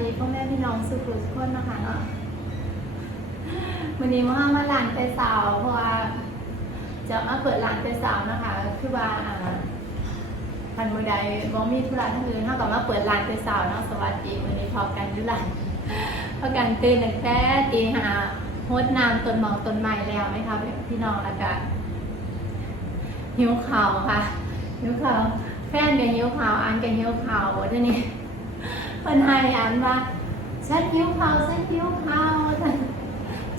ดีพ่อแม่พี่น้องสุขุทุกคนนะคะเนาะวันนี้มามาร้านไปสาวเพราะว่าจะมาเปิดร้านไปสาวนะคะ คือว่าอ่าพันมือใดบ่มีธุระทั้งอื่นเท่ากับมาเปิดร้านไปสาวเนาะสวัสดีวันนี้พอกันอยุร้านพอกันตื่นตั้งแต่ตีหาโฮดน้ำต้นหมอกต้นไม้แล้วไหมคะพี่น้องอากาศหิวข่าวค่ะหิวข่าวแฟนกับหิวข่าวอันกับหิวข่าวเดี๋ยวนี้ เพิ่นให้อันว่าฉันหิวข้าฉันหิวข้าวท่าน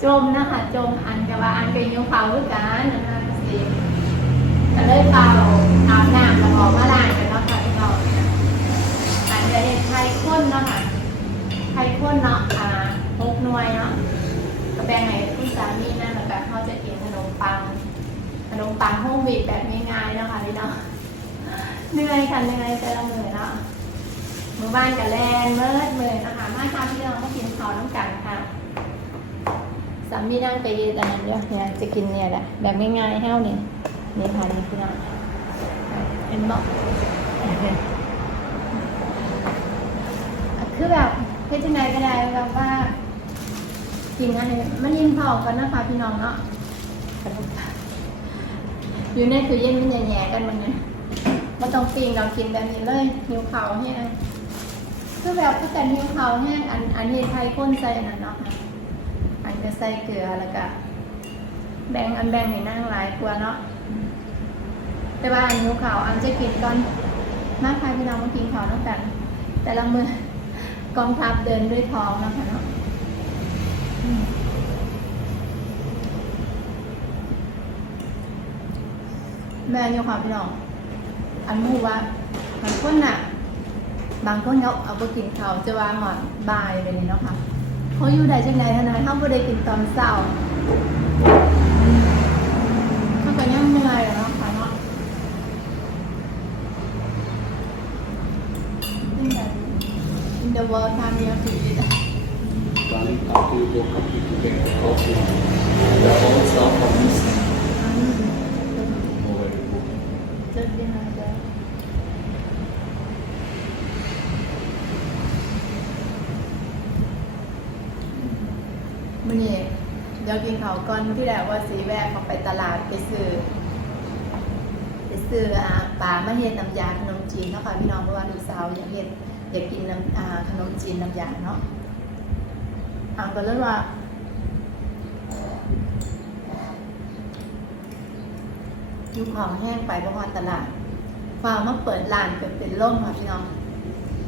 จมนะคะจมอันกับว่าอันก็หิวข้าวคือกันนั่นน่ะสิก็เลยเป่าอาบน้ำแล้วออกมาล้างกันเนาะค่ะพี่น้องอันจะเฮ็ดไข่ข้นนะคะไข่ข้นเนาะอ่าหกหน่วยเนาะก็แบ่งให้คุณสามีนั่นแล้วก็เขาจะกินขนมปังขนมปังโฮมวีดแบบง่ายๆนะคะพี่น้องเหนื่อยค่ะเหนื่อยแต่ละมื้อเนาะ มู่บ้านกับแลนเมิดเมิดนะคะมาค่ะพี่น้องมากินข้าวน้ำกันค่ะสามีนั่งไปนอันนั้นเดี๋ยเนี่ยจะกินเนี่ยแหละแบบง่ายๆแห้วนี่นี่ค่ะนี่พี่น้องเห็นบอกคือแบบเพื่อจะไหนก็ได้แบบว่ากินอันนี้มันยินเผากันนะคะพี่น้องเนาะขนมปังอยู่ในตู้เย็นมันแย่ๆกันมันเนี่ยมาต้องปิงเรากินแบบนี้เลยหิวเข้าวแห้ คือแบบถ้าแต่หิวข้าวแห้งอันอันนี้ไทยข้นใส่อันนั้นเนาะค่ะอันจะใส่เกลือแล้วก็แบ่งอันแบ่งให้นั่งหลายกว่าเนาะแต่ว่าอันหิวข้าวอันจะกินก่อนมาค่ะพี่น้องมากินข้าวน้ำกัน แต่ละมือกองทัพเดินด้วยท้องเนาะคะเนาะแม่เนี่ยค่ะพี่น้องอันมูว่าบางคนน่ะ บางคนเขาเอาไปกินเขาวจะวางหอนบ่ายไปนี่เนาะค่ะเขาอยู่ได้จังไดเท่านั้นเขาไม่ได้กินตอนเช้าเขาก็ยังเหนื่อยอะเนาะค่ะเนาะ In the world time you have to eat Darling, after you woke up, you could get a coffee. The whole stuff from this. Oh, very good. just behind there มันนี่เดี๋ยวกินเขาวก่อนที่แรกว่าสีแวะเขาไปตลาดไปซื้อไปซื้ออ่าปลามาเฮ็ดน้ำยาขนมจีนเนาะค่ะพี่น้องเพราะว่าลูกสาวอยากเฮ็ดอยากกินน้ำอ่าขนมจีนน้ำยาเนาะอ่าก็เลยว่าอยู่ของแห้งไปเพราะว่าตลาดฟาวมาเปิดร้านเป็นเป็นร่มค่ะพี่น้อง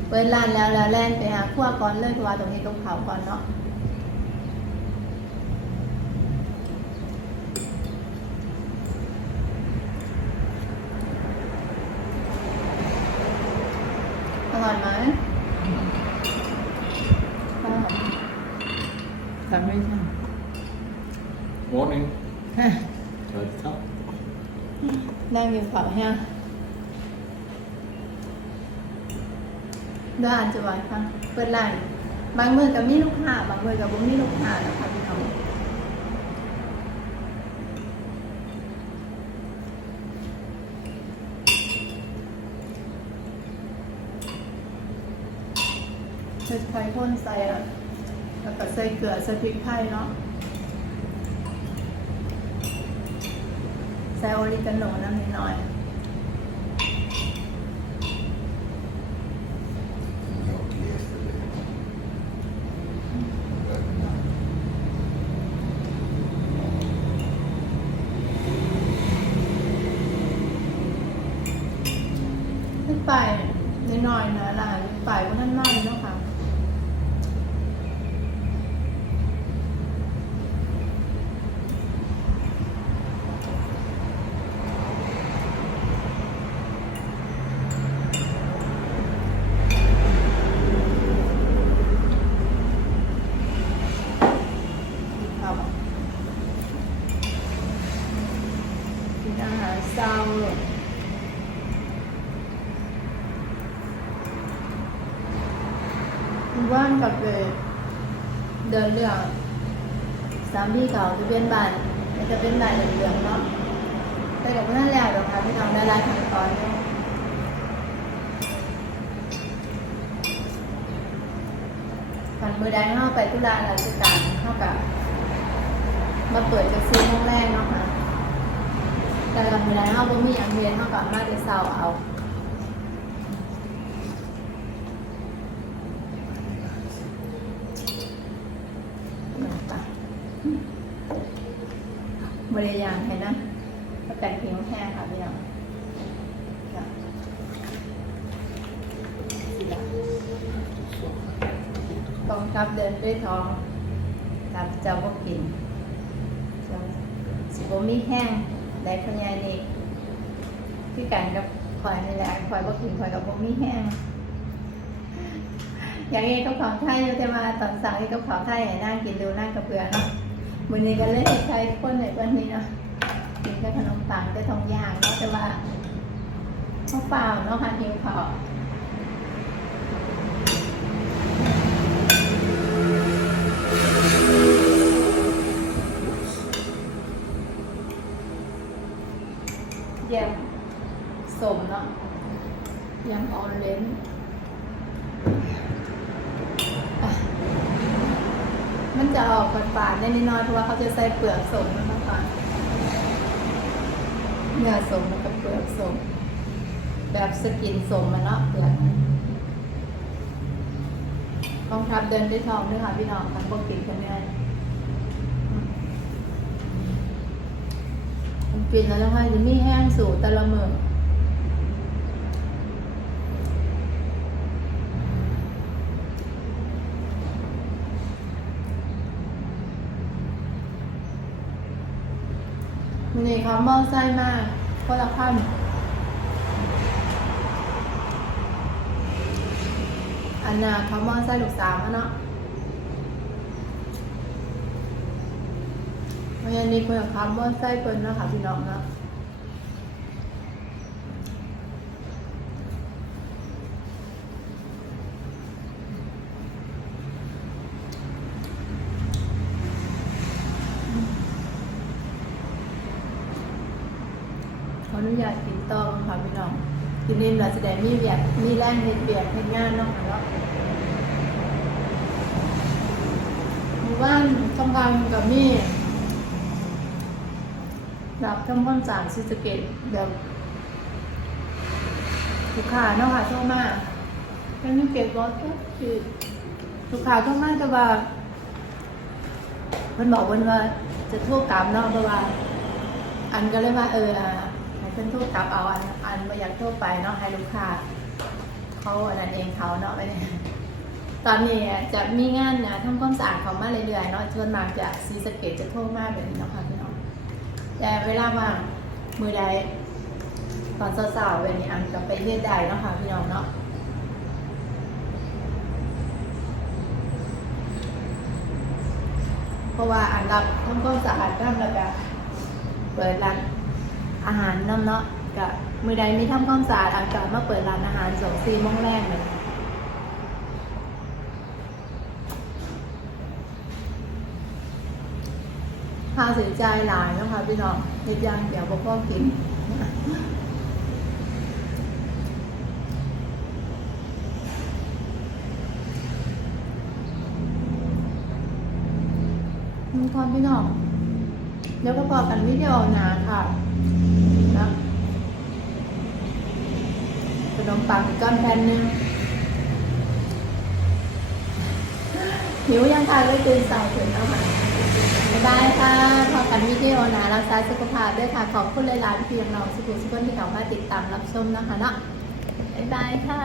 เปิดร้านแล้วแล้วแล่นไปหาขั้วก่อนเลยเพราะว่าตรงนี้ต้องเผาก่อนเนาะ อ ร่อยไหมอร่อยทำไม่ใช่ Morning. ฮะ Right up. นั่งอยู่เผาแห้งเดี๋ยวอ่านจะบอกค่ะ เปิดร้านบางมือกับมีลูกค้า บางมือกับบ่มีลูกค้านะคะพี่น้อง ใส่ไข่ข้นใส่อะแล้วก็ใส่เกลือใส่พริกไทยเนาะใส่โอริกาโนน้ำนิดหน่อยขึ้นไปนิดหน่อยนะหล่ะขึ้นไปว่านั่นไม่เนาะค่ะ ครับกิน อาหารเช้าว่านกับเลยเดินเรื่องสามพี่เขาจะเป็นบ้านมันจะเป็นบ้านเหลืองเนาะแต่กับนั่นแล้วหรอกค่ะพี่น้องได้รายขั้นตอนเนาะคันมือใดเข้าไปตุลาราชการเข้ากับมาเปิดจะซื้อห้องแรกเนาะค่ะ แต่กับมือใดเข้าบ่มีอย่างเรียนเข้ากับมาจะเศร้าเอาบริยางเห็นนะก็แต่งผิวแห้งค่ะพี่น้องจ้องทัพเดินด้วยท้องกับเจ้าพวกกินสิบมีแห้ง ได้พญายนี่ที่กันกับคอยนี่แหละคอยพวกกินคอยกับพวกมีแห้งอย่างนี้ก็ของไทยอยู่แต่มาตอนสั่งนี่ก็ของไทยให้นั่งกินดูนั่งกับเพื่อนเนาะมื้อนี้ก็เลยให้ใครคนไหนคนนี้เนาะกินแค่ขนมปังแต่ทองย่างเนาะแต่ว่าข้าวเปล่าเนาะค่ะหิวข้าวแยมสมเนาะยำออนเลน อะมันจะออกฝาดๆ ได้นิดน้อยเพราะว่าเขาจะใส่เปลือกสมเข้าไปเนื้อสมแล้วก็เปลือกสม แบบสกินสมมันเนาะเปลือกมันกองทัพเดินด้วยทองด้วยค่ะพี่น้องคันพวกกินกันเนี่ยมันปินแล้วนะคะจะมีแห้งสู่แต่ละมือ นี่เขามองไส้มากคนละขั้นอันน่ะเขามองไส้ลูกสาวเนาะเพราะฉะนั้นนี่เพื่อนเขามองไส้เปิ้นเนาะค่ะพี่น้องเนาะ นุญาตกินต่อค่ะพี่น้องกินนิ่มแล้วจะได้มีเบียกมีแรงเฮ็ดเบียกเฮ็ดงานเนาะค่ะเนาะหมู่บ้านต้องการกับนี่รับทำความสะอาดซิสเกตแบบลูกค้าเนาะค่ะช่วงมาเป็นนิเกตบอสก็คือลูกค้าช่วงมาจะว่าเพิ่นบอกเพิ่นว่าจะโทรกลับเนาะเพราะว่า อันก็เลยว่าเอออะให้ เพิ่นทรกลับเอาอันอันบ่อยากโทรไปเนาะให้ลูกค้าเขาอันนั้นเองเขาเนาะไม่ได้ตอนนี้จะมีงานนะทำความสะอาดเของมาเรื่อยๆเนาะชวนมากจะซีสเกตจะโทษมากแบบนี้เนาะค่ะพี่น้องแต่เวลาว่างมือใดตอนสาวๆแบบนี้อันกับไปเฮ็ดได้เนาะค่ะพี่น้องเนาะเพราะว่าอันรับทำความสะอาดน้ำแล้วก็เปิดร้าน อาหารน้ำเนาะกับมือใดมีทำความสะอาดอันก็มาเปิดร้านอาหารสองซีโมงแรกเลยค่าเสียใจหลายนะคะพี่น้องเฮ็ดย่างเดี๋ยวพ่อกินมีความพี่น้อง แล้วก็พอกันวิดีโอหนาค่ะข นมปังก้อนแผ่นหนึงหิวยังทานเลยตื่นสายถึงแล้วค่ะบ๊ายบายค่ะพอกันวิดีโอนะรักษาสุขภาพด้วยค่ะ ขอบคุณเลยร้านเพียงน้องสุขุมสุขที่เขามาติดตามรับชมนะคะเนาะบ๊ายบายค่ะ